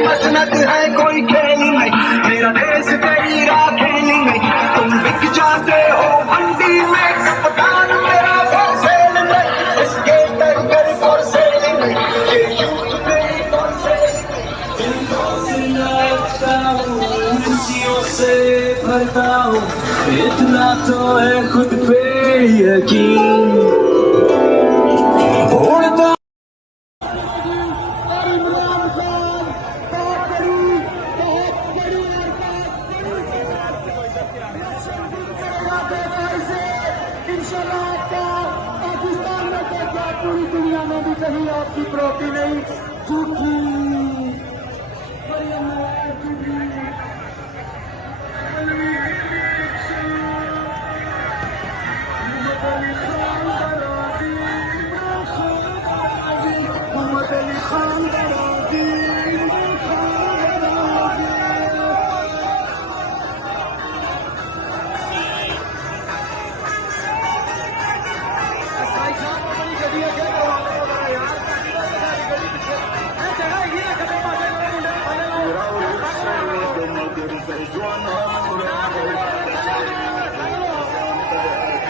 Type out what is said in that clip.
मसनत है कोई खेल नहीं, मेरा देश तेरी राखेली नहीं, तुम बिक जाते हो मंडी में, कप्तान मेरा फॉर सेल नहीं, इसके टक्कर फॉर सेल नहीं, ये यूथ मेरी फॉर सेल नहीं। खुशियों से भरता हूँ, इतना तो है खुद पे यकीन। पूरी दुनिया में भी कहीं आपकी प्रॉपर्टी नहीं झूठी।